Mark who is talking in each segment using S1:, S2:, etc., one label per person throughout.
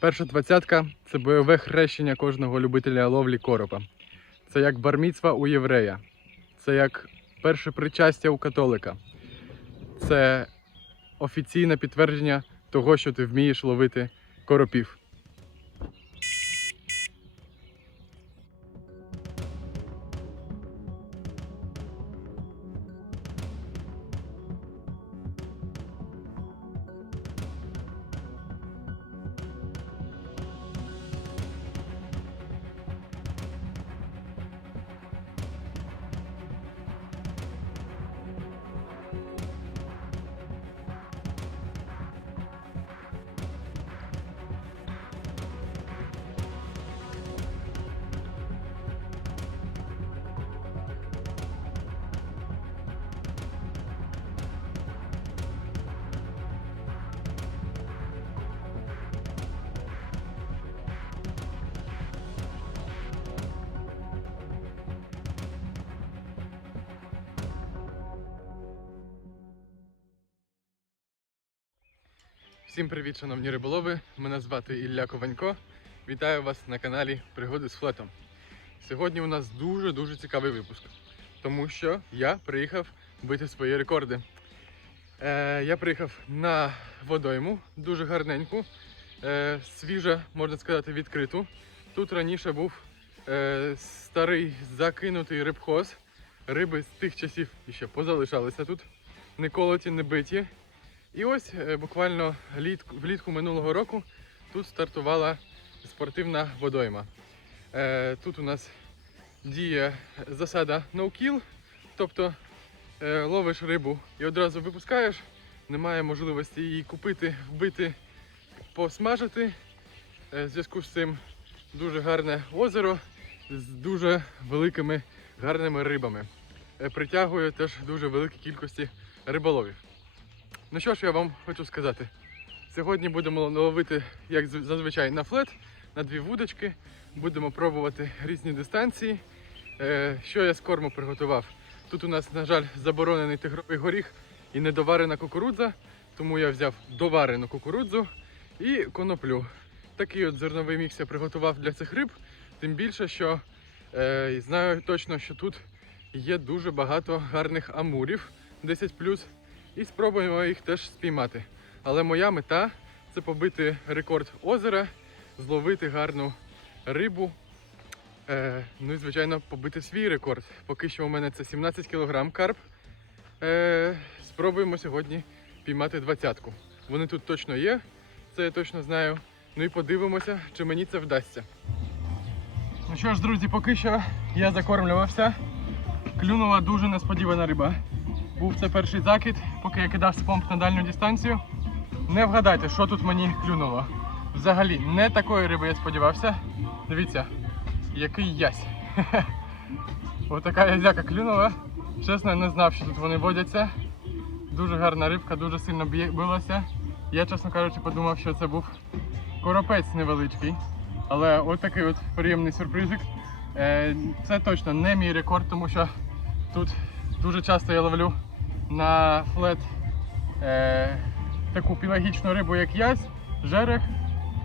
S1: Перша двадцятка це бойове хрещення кожного любителя ловлі коропа. Це як барміцва у єврея, це як перше причастя у католика. Це офіційне підтвердження того, що ти вмієш ловити коропів. Всім привіт, шановні риболови! Мене звати Ілля Кованько. Вітаю вас на каналі Пригоди з флетом. Сьогодні у нас дуже-дуже цікавий випуск, тому що я приїхав бити свої рекорди. Е, я приїхав на водойму, дуже гарненьку, е, свіжа, можна сказати, відкриту. Тут раніше був е, старий закинутий рибхоз. Риби з тих часів ще позалишалися тут, не колоті, не биті. І ось е, буквально літку, влітку минулого року тут стартувала спортивна водойма. Е, Тут у нас діє засада no-kill, тобто е, ловиш рибу і одразу випускаєш, немає можливості її купити, вбити, посмажити. В зв'язку з цим дуже гарне озеро з дуже великими гарними рибами. Притягує теж дуже великі кількості риболовів. Ну що ж я вам хочу сказати. Сьогодні будемо ловити, як зазвичай, на флет, на дві вудочки. Будемо пробувати різні дистанції. Е, що я з корму приготував? Тут у нас, на жаль, заборонений тигровий горіх і недоварена кукурудза, тому я взяв доварену кукурудзу і коноплю. Такий от зерновий мікс я приготував для цих риб. Тим більше, що е, знаю точно, що тут є дуже багато гарних амурів 10 і спробуємо їх теж спіймати. Але моя мета це побити рекорд озера, зловити гарну рибу. Е, ну і звичайно побити свій рекорд. Поки що у мене це 17 кг карп. Е, спробуємо сьогодні піймати двадцятку. Вони тут точно є, це я точно знаю. Ну і подивимося, чи мені це вдасться. Ну що ж, друзі, поки що я закормлювався. Клюнула дуже несподівана риба. Був це перший закид, поки я кидав спомп на дальню дистанцію. Не вгадайте, що тут мені клюнуло. Взагалі, не такої риби я сподівався. Дивіться, який ясь. Отака язяка клюнула. Чесно, я не знав, що тут вони водяться. Дуже гарна рибка, дуже сильно билася. Я, чесно кажучи, подумав, що це був коропець невеличкий. Але от такий от приємний сюрпризик. Е, Це точно не мій рекорд, тому що тут дуже часто я ловлю на флет е, таку пілагічну рибу, як ясь, жерех.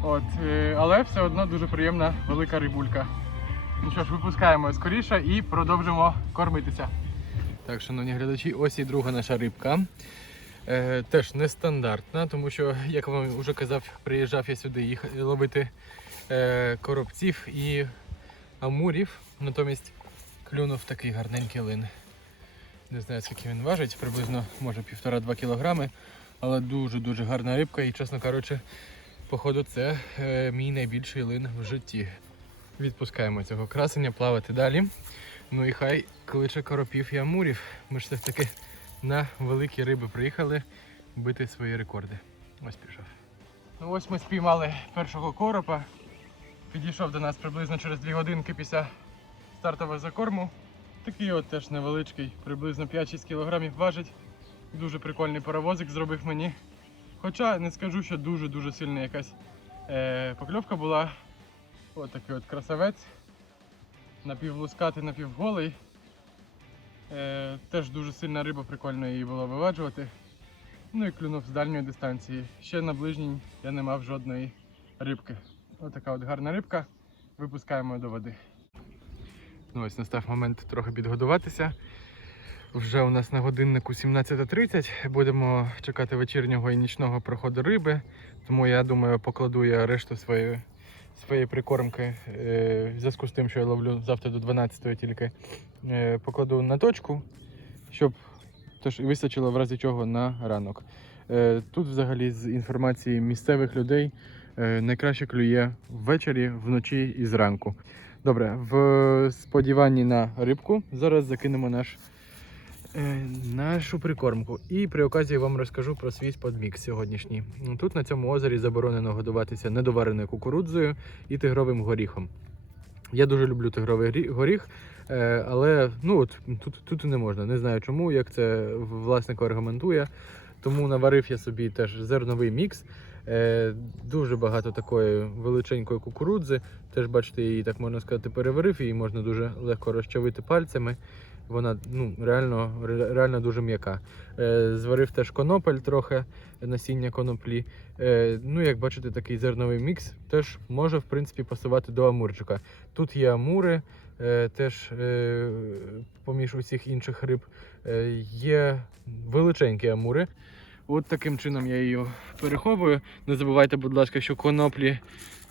S1: От, е, але все одно дуже приємна велика рибулька. Ну що ж, випускаємо скоріше і продовжимо кормитися. Так, шановні глядачі, ось і друга наша рибка. Е, теж нестандартна, тому що, як вам вже казав, приїжджав я сюди їх ловити е, коробців і амурів. Натомість клюнув такий гарненький лин. Не знаю, скільки він важить, приблизно може півтора-два кілограми, але дуже-дуже гарна рибка і, чесно кажучи, походу, це е, мій найбільший лин в житті. Відпускаємо цього красення, плавати далі. Ну і хай кличе коропів і амурів. Ми ж все ж таки на великі риби приїхали бити свої рекорди. Ось пішов. Ну ось ми спіймали першого коропа. Підійшов до нас приблизно через 2 годинки після стартового закорму. Такий от теж невеличкий, приблизно 5-6 кілограмів важить. Дуже прикольний паровозик зробив мені. Хоча не скажу, що дуже-дуже сильна якась е, покльовка була. Ось такий от красавець. Напівлускатий, напівголий. Е, теж дуже сильна риба, прикольно її було виваджувати. Ну і клюнув з дальньої дистанції. Ще на ближній я не мав жодної рибки. Ось така от гарна рибка. Випускаємо до води. Ну ось настав момент трохи підгодуватися. Вже у нас на годиннику 17.30. Будемо чекати вечірнього і нічного проходу риби. Тому я думаю, покладу я решту своєї, своєї прикормки е, в зв'язку з тим, що я ловлю завтра до 12 тільки. Е, покладу на точку, щоб тож вистачило в разі чого на ранок. Е, тут, взагалі, з інформації місцевих людей найкраще клює ввечері, вночі і зранку. Добре, в сподіванні на рибку зараз закинемо наш, е, нашу прикормку. І при оказії вам розкажу про свій сподмікс сьогоднішній. Тут на цьому озері заборонено годуватися недовареною кукурудзою і тигровим горіхом. Я дуже люблю тигровий горіх, е, але ну, от, тут, тут не можна. Не знаю чому, як це власник аргументує. Тому наварив я собі теж зерновий мікс. Е, дуже багато такої величенької кукурудзи. Теж бачите, її так можна сказати, переварив, її можна дуже легко розчавити пальцями. Вона ну, реально, реально дуже м'яка. Е, зварив теж конопель трохи, насіння коноплі. Е, ну, як бачите, такий зерновий мікс теж може в принципі пасувати до амурчика. Тут є амури, теж поміж усіх інших риб є величенькі амури. От таким чином я її переховую. Не забувайте, будь ласка, що коноплі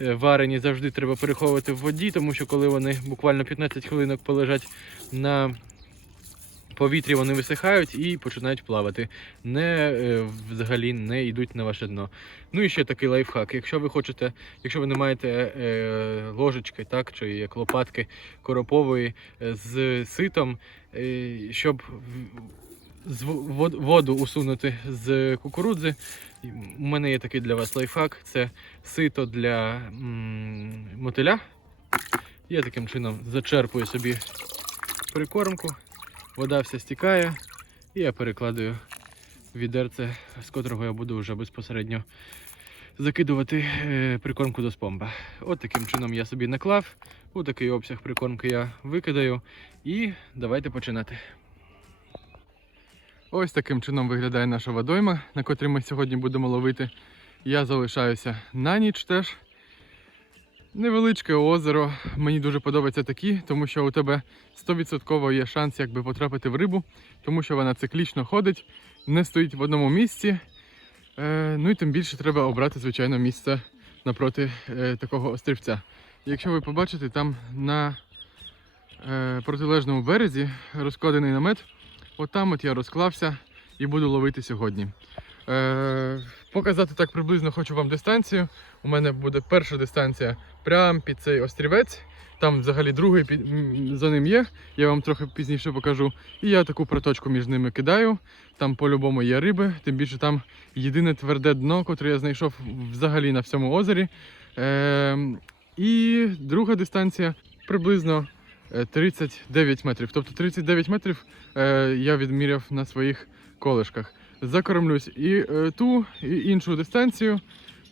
S1: е, варені завжди треба переховувати в воді, тому що коли вони буквально 15 хвилинок полежать на повітрі, вони висихають і починають плавати. Не е, взагалі не йдуть на ваше дно. Ну і ще такий лайфхак. Якщо ви хочете, якщо ви не маєте е, ложечки, так, чи як лопатки коропової е, з ситом, е, щоб воду усунути з кукурудзи. У мене є такий для вас лайфхак. Це сито для мотиля. Я таким чином зачерпую собі прикормку, вода вся стікає, і я перекладаю відерце, з котрого я буду вже безпосередньо закидувати е, прикормку до спомба. От таким чином я собі наклав. Ось такий обсяг прикормки я викидаю. І давайте починати. Ось таким чином виглядає наша водойма, на котрій ми сьогодні будемо ловити. Я залишаюся на ніч теж. Невеличке озеро. Мені дуже подобаються такі, тому що у тебе 100% є шанс якби потрапити в рибу, тому що вона циклічно ходить, не стоїть в одному місці. Е, ну і тим більше треба обрати, звичайно, місце напроти е, такого острівця. Якщо ви побачите, там на е, протилежному березі розкладений намет. От там от я розклався і буду ловити сьогодні. Е, показати так приблизно хочу вам дистанцію. У мене буде перша дистанція прямо під цей острівець. Там взагалі другий під, за ним є. Я вам трохи пізніше покажу. І я таку проточку між ними кидаю. Там по-любому є риби, тим більше там єдине тверде дно, котре я знайшов взагалі на всьому озері. Е, і друга дистанція приблизно 39 метрів. Тобто 39 метрів е, я відміряв на своїх колишках. Закормлюсь і е, ту, і іншу дистанцію.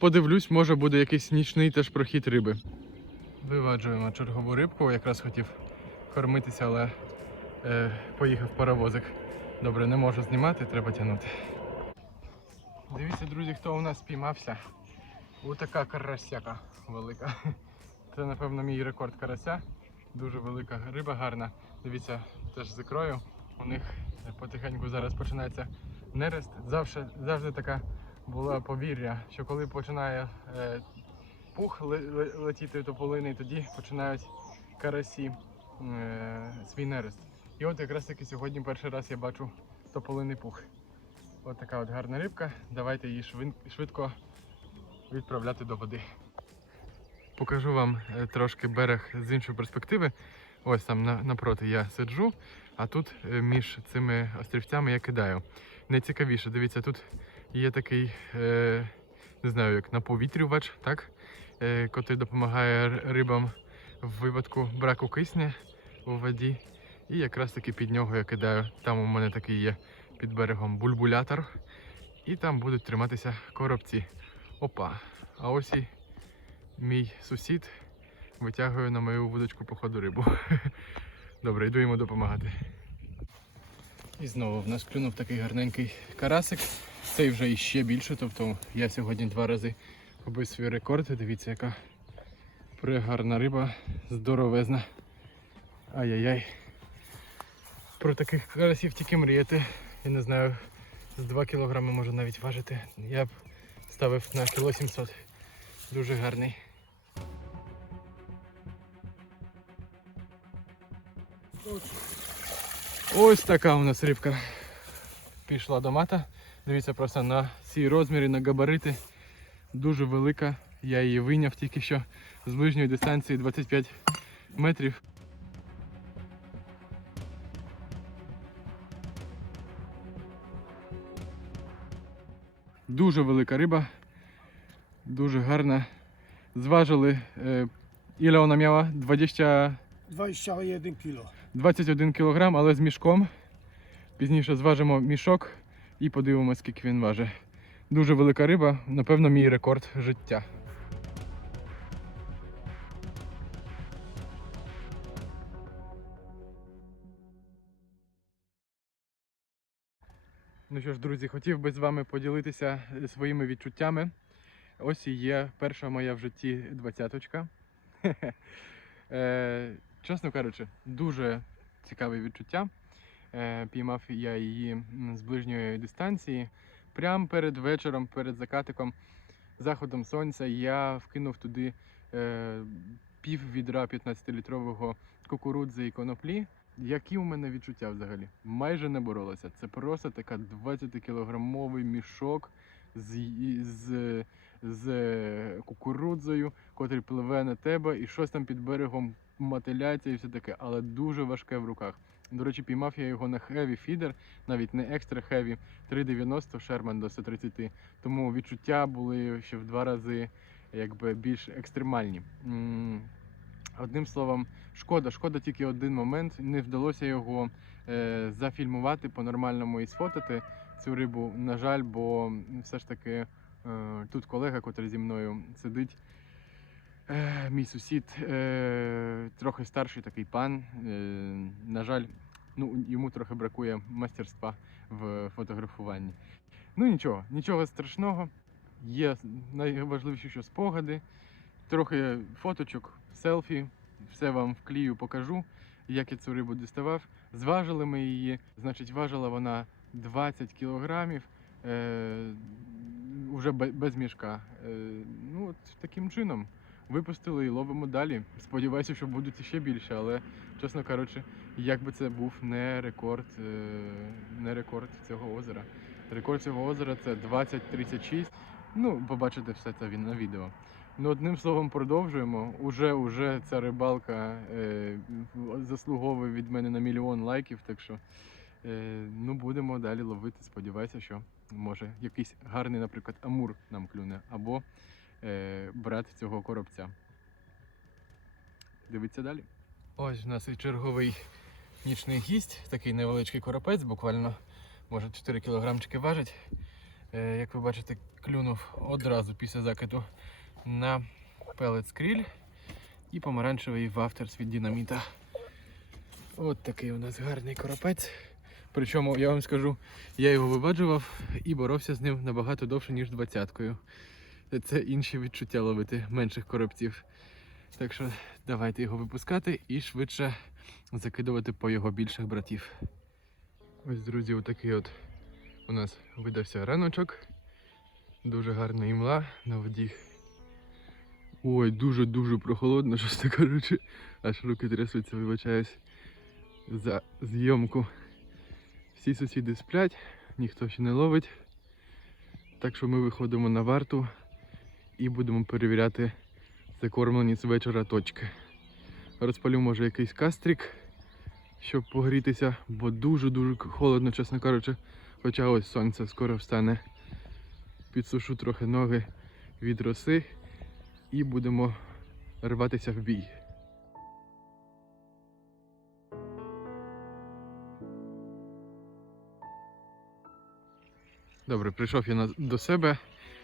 S1: Подивлюсь, може буде якийсь нічний теж прохід риби. Виваджуємо чергову рибку. Якраз хотів кормитися, але е, поїхав паровозик. Добре, не можу знімати, треба тягнути. Дивіться, друзі, хто у нас спіймався. Отака карасяка велика. Це, напевно, мій рекорд карася. Дуже велика риба гарна. Дивіться, теж з ікрою. У них потихеньку зараз починається нерест. Завжди, завжди така була повір'я, що коли починає е, пух ле- ле- летіти тополини, тоді починають карасі е, свій нерест. І от якраз таки сьогодні перший раз я бачу тополиний пух. От така от гарна рибка. Давайте її швидко відправляти до води. Покажу вам е, трошки берег з іншої перспективи. Ось там на, напроти я сиджу, а тут е, між цими острівцями я кидаю. Найцікавіше, дивіться, тут є такий, е, не знаю, як наповітрювач, так? Котрий допомагає рибам в випадку браку кисня у воді. І якраз таки під нього я кидаю. Там у мене такий є під берегом бульбулятор. І там будуть триматися коробці. Опа. А ось і мій сусід витягує на мою вудочку по ходу рибу. Добре, йду йому допомагати. І знову в нас клюнув такий гарненький карасик. Цей вже іще більше, тобто я сьогодні два рази побив свій рекорд. Дивіться, яка пригарна риба, здоровезна. Ай-яй-яй. Про таких карасів тільки мріяти. Я не знаю, з 2 кілограми може навіть важити. Я б ставив на кіло 700. Дуже гарний. Ось така у нас рибка пішла до мата. Дивіться просто на ці розміри, на габарити. Дуже велика. Я її вийняв тільки що з ближньої дистанції 25 метрів. Дуже велика риба, дуже гарна. Зважили, е, ile ona miała? 20,
S2: 21 kilo.
S1: 21 кг, але з мішком. Пізніше зважимо мішок і подивимося, скільки він важить. Дуже велика риба, напевно, мій рекорд життя. Ну що ж, друзі, хотів би з вами поділитися е, своїми відчуттями. Ось і є перша моя в житті двадцяточка. Чесно кажучи, дуже цікаве відчуття. Е, Піймав я її з ближньої дистанції. Прямо перед вечором, перед закатиком, заходом сонця, я вкинув туди е, пів відра 15-літрового кукурудзи і коноплі. Які у мене відчуття взагалі? Майже не боролася. Це просто така 20-кілограмовий мішок з, з, з кукурудзою, котрий пливе на тебе, і щось там під берегом мотиляється і все таке, але дуже важке в руках. До речі, піймав я його на хеві фідер, навіть не екстра хеві, 3,90 Шерман до 130. Тому відчуття були ще в два рази якби більш екстремальні. Одним словом, шкода, шкода тільки один момент. Не вдалося його е, зафільмувати по-нормальному і сфотати цю рибу. На жаль, бо все ж таки е, тут колега, котрий зі мною сидить. Мій сусід, е, трохи старший такий пан. Е, на жаль, ну, йому трохи бракує майстерства в фотографуванні. Ну нічого, нічого страшного. Є найважливіше, що спогади, трохи фоточок, селфі, все вам вклію, покажу, як я цю рибу діставав. Зважили ми її, значить, важила вона 20 кілограмів. Е, уже без мішка. Ну, от таким чином випустили і ловимо далі. Сподіваюся, що будуть ще більше, але чесно кажучи, як би це був не рекорд, е, не рекорд цього озера. Рекорд цього озера це 20-36. Ну, побачите все це на відео. Ну, одним словом, продовжуємо. Уже, уже ця рибалка е, заслуговує від мене на мільйон лайків, так що е, ну, будемо далі ловити. Сподіваюся, що може якийсь гарний, наприклад, амур нам клюне, або брат цього коробця. Дивіться далі. Ось у нас і черговий нічний гість, такий невеличкий коропець, буквально може 4 кілограмчики важить. Е, як ви бачите, клюнув одразу після закиду на пелет скріль і помаранчевий вафтерс від динаміта. От такий у нас гарний коропець. Причому я вам скажу, я його виваджував і боровся з ним набагато довше, ніж двадцяткою. Це інші відчуття ловити менших коробців. Так що давайте його випускати і швидше закидувати по його більших братів. Ось, друзі, отакий от у нас видався раночок. Дуже гарна імла на воді. Ой, дуже-дуже прохолодно, щось коротше. Аж руки трясуться, вибачаюсь за зйомку. Всі сусіди сплять, ніхто ще не ловить. Так що ми виходимо на варту і будемо перевіряти закормлені з вечора точки. Розпалю, може, якийсь кастрик, щоб погрітися, бо дуже-дуже холодно, чесно кажучи. Хоча ось сонце скоро встане. Підсушу трохи ноги від роси і будемо рватися в бій. Добре, прийшов я до себе,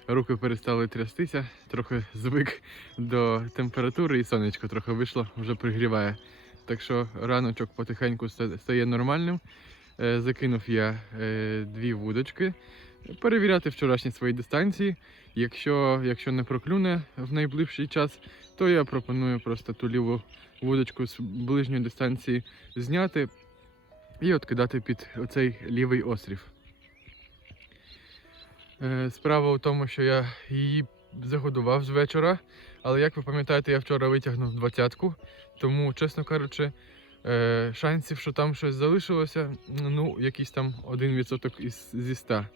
S1: руки перестали трястися, трохи звик до температури і сонечко трохи вийшло, вже пригріває. Так що раночок потихеньку стає нормальним. Е, Закинув я е, дві вудочки. перевіряти вчорашні свої дистанції. Якщо, якщо не проклюне в найближчий час, то я пропоную просто ту ліву вудочку з ближньої дистанції зняти і от кидати під оцей лівий острів. Е, Справа в тому, що я її загодував з вечора, але як ви пам'ятаєте, я вчора витягнув двадцятку, тому, чесно кажучи, е, шансів, що там щось залишилося, ну, якийсь там 1% із, зі 100.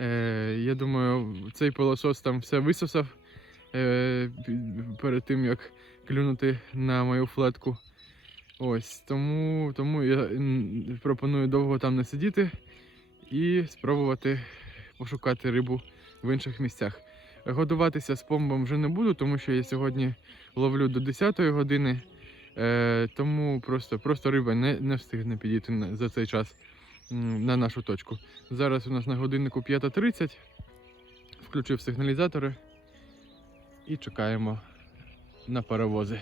S1: Е, я думаю, цей пилосос там все висосав перед тим, як клюнути на мою флетку. Ось, тому, тому я пропоную довго там не сидіти і спробувати пошукати рибу в інших місцях. Годуватися з помбом вже не буду, тому що я сьогодні ловлю до 10 години. Е, тому просто, просто риба не, не встигне підійти на, за цей час на нашу точку. Зараз у нас на годиннику 5.30. Включив сигналізатори і чекаємо на паровози.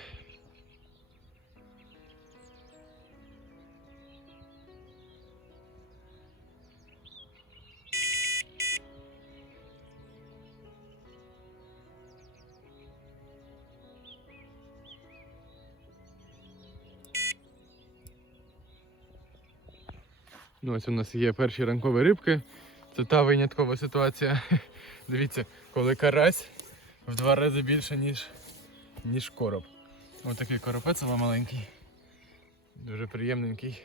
S1: Ну, ось у нас є перші ранкові рибки. Це та виняткова ситуація. Дивіться, коли карась в два рази більше, ніж, ніж короб. Ось такий коропець але маленький. Дуже приємненький.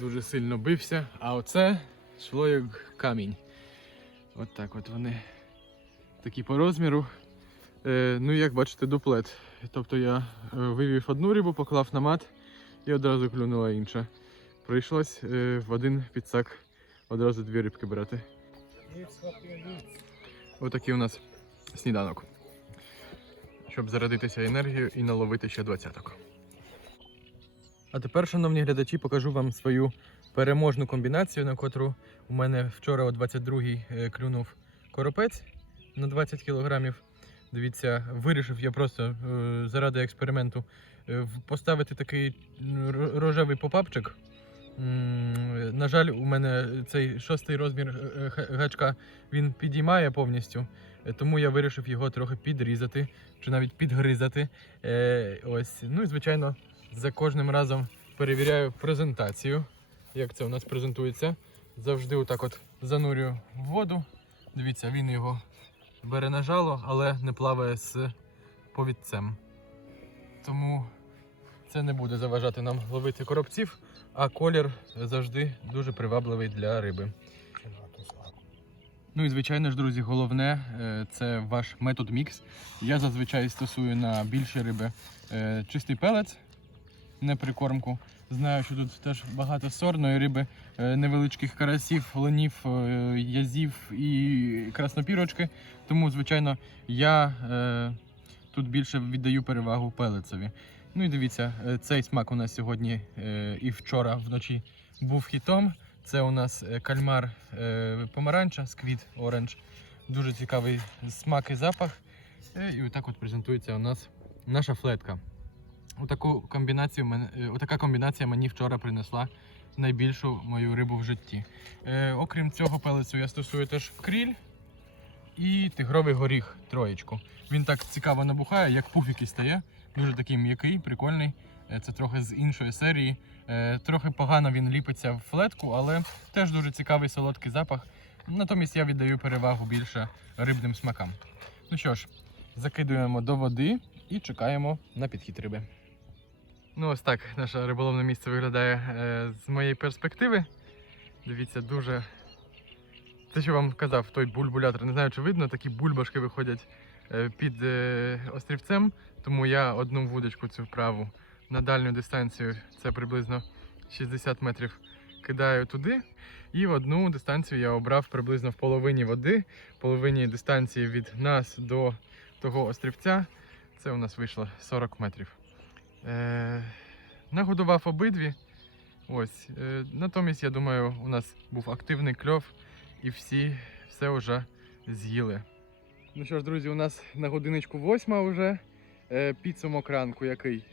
S1: Дуже сильно бився. А оце йшло як камінь. От так от вони такі по розміру. Е, ну, як бачите, дуплет. Тобто я е, вивів одну рибу, поклав на мат і одразу клюнула інша. Прийшлось е, в один підсак одразу дві рибки брати. Отакий у нас сніданок. Щоб зарядитися енергією і наловити ще двадцяток. А тепер, шановні глядачі, покажу вам свою переможну комбінацію, на котру у мене вчора о 22-й е, клюнув коропець на 20 кілограмів. Дивіться, вирішив я просто е, заради експерименту поставити такий рожевий попапчик. На жаль, у мене цей шостий розмір е, гачка він підіймає повністю, е, тому я вирішив його трохи підрізати чи навіть підгризати. Е, ось. Ну і звичайно, за кожним разом перевіряю презентацію, як це у нас презентується. Завжди отак от занурюю в воду. Дивіться, він його бере на жало, але не плаває з повідцем. Тому це не буде заважати нам ловити коробців, а колір завжди дуже привабливий для риби. Ну і звичайно ж, друзі, головне е, це ваш метод мікс. Я зазвичай стосую на більші риби е, чистий пелець, не прикормку. Знаю, що тут теж багато сорної риби, е, невеличких карасів, ланів, е, язів і краснопірочки. Тому, звичайно, я тут більше віддаю перевагу пелецеві. Ну і дивіться, е, цей смак у нас сьогодні е, і вчора вночі був хітом. Це у нас е, кальмар помаранча, сквіт оранж. Дуже цікавий смак і запах. І отак от презентується у нас наша флетка. Отаку комбінацію отака комбінація мені вчора принесла найбільшу мою рибу в житті. Е, окрім цього пелецю я стосую теж кріль і тигровий горіх троєчку. Він так цікаво набухає, як пуфіки стає. Дуже такий м'який, прикольний. Е, Це трохи з іншої серії. Е, Трохи погано він ліпиться в флетку, але теж дуже цікавий солодкий запах. Натомість я віддаю перевагу більше рибним смакам. Ну що ж, закидуємо до води і чекаємо на підхід риби. Ну, ось так наше риболовне місце виглядає е, з моєї перспективи. Дивіться, дуже. Те, що вам казав, той бульбулятор, не знаю, чи видно, такі бульбашки виходять під острівцем. Тому я одну вудочку цю вправу на дальню дистанцію, це приблизно 60 метрів, кидаю туди. І в одну дистанцію я обрав приблизно в половині води, половині дистанції від нас до того острівця. Це у нас вийшло 40 метрів. Е, нагодував обидві. Ось. Е, натомість, я думаю, у нас був активний кльов і всі все вже з'їли. Ну що ж, друзі, у нас на годиночку восьма вже підсумок ранку який.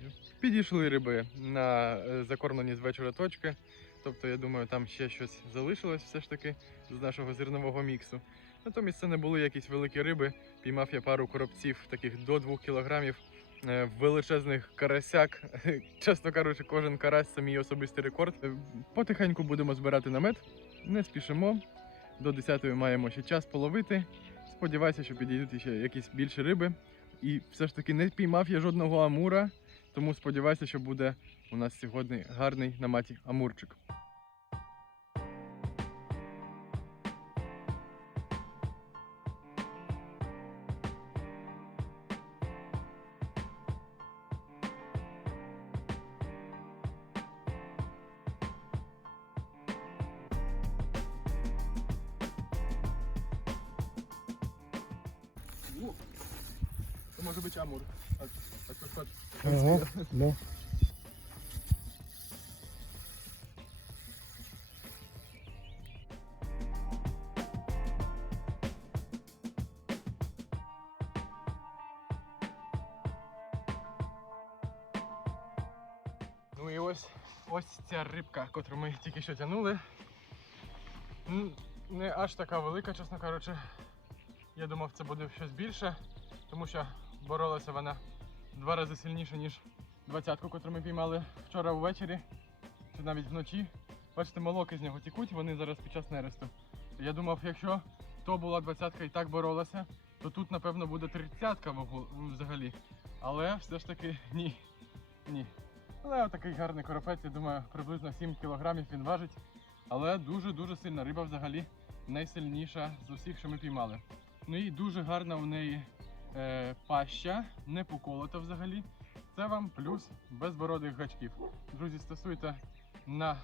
S1: Підійшли риби на е, закормлені з вечора точки. Тобто, я думаю, там ще щось залишилось все ж таки з нашого зернового міксу. Натомість це не були якісь великі риби. Піймав я пару коробців таких до 2 кілограмів е, величезних карасяк. Чесно кажучи, кожен карась це мій особистий рекорд. Е, Потихеньку будемо збирати намет, не спішимо. До 10-ї маємо ще час половити. Сподіваюся, що підійдуть ще якісь більші риби. І все ж таки не піймав я жодного амура, тому сподіваюся, що буде у нас сьогодні гарний на маті амурчик. Ця рибка, котру ми тільки що тягнули. Не аж така велика, чесно кажучи. Я думав, це буде щось більше, тому що боролася вона два рази сильніше, ніж двадцятку, котру ми піймали вчора ввечері, чи навіть вночі. Бачите, молоки з нього тікуть, вони зараз під час нересту. Я думав, якщо то була двадцятка і так боролася, то тут, напевно, буде тридцятка взагалі. Але все ж таки ні. Ні. Але такий гарний коропець, я думаю, приблизно 7 кілограмів він важить. Але дуже-дуже сильна риба взагалі найсильніша з усіх, що ми піймали. Ну і дуже гарна у неї е, паща, не поколота взагалі. Це вам плюс безбородих гачків. Друзі, стосуйте на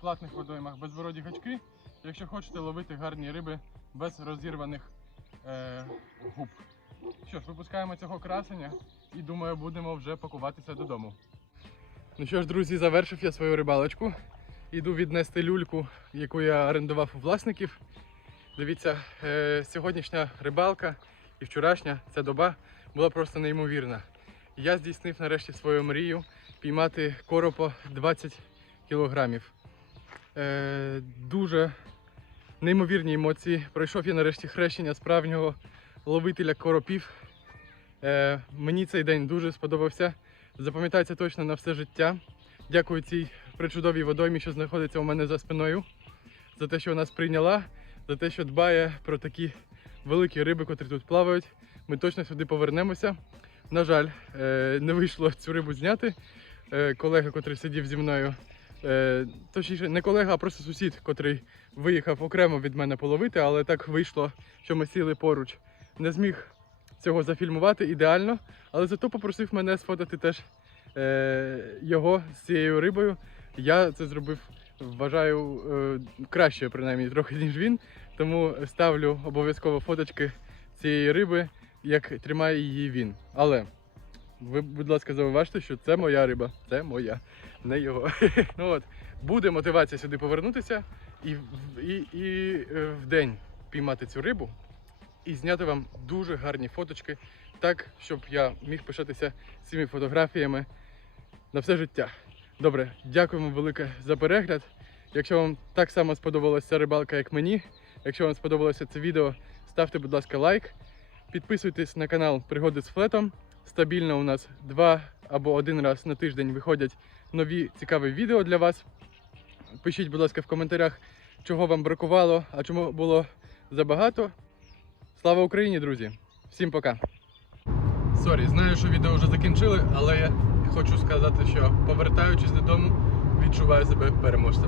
S1: платних водоймах безбороді гачки, якщо хочете ловити гарні риби без розірваних е, губ. Що ж, випускаємо цього красення і думаю, будемо вже пакуватися додому. Ну що ж, друзі, завершив я свою рибалочку. Іду віднести люльку, яку я орендував у власників. Дивіться, е, сьогоднішня рибалка і вчорашня ця доба була просто неймовірна. Я здійснив нарешті свою мрію піймати коропа 20 кілограмів. Е, дуже неймовірні емоції. Пройшов я нарешті хрещення справжнього ловителя коропів. Е, мені цей день дуже сподобався. Запам'ятається точно на все життя. Дякую цій причудовій водоймі, що знаходиться у мене за спиною, за те, що вона сприйняла, за те, що дбає про такі великі риби, котрі тут плавають. Ми точно сюди повернемося. На жаль, е, не вийшло цю рибу зняти. Е, Колега, котрий сидів зі мною, е, точніше, не колега, а просто сусід, котрий виїхав окремо від мене половити, але так вийшло, що ми сіли поруч. Не зміг цього зафільмувати ідеально, але зато попросив мене сфотати теж е, його з цією рибою. Я це зробив, вважаю, е, краще, принаймні, трохи, ніж він. Тому ставлю обов'язково фоточки цієї риби, як тримає її він. Але ви, будь ласка, зауважте, що це моя риба, це моя, не його. ну от, буде мотивація сюди повернутися і, і е, в день піймати цю рибу і зняти вам дуже гарні фоточки, так, щоб я міг пишатися цими фотографіями на все життя. Добре, дякуємо велике за перегляд. Якщо вам так само сподобалася рибалка, як мені, якщо вам сподобалося це відео, ставте, будь ласка, лайк. Підписуйтесь на канал Пригоди з флетом. Стабільно у нас два або один раз на тиждень виходять нові цікаві відео для вас. Пишіть, будь ласка, в коментарях, чого вам бракувало, а чому було забагато. Слава Україні, друзі! Всім пока! Сорі, знаю, що відео вже закінчили, але я хочу сказати, що повертаючись додому, відчуваю себе переможцем.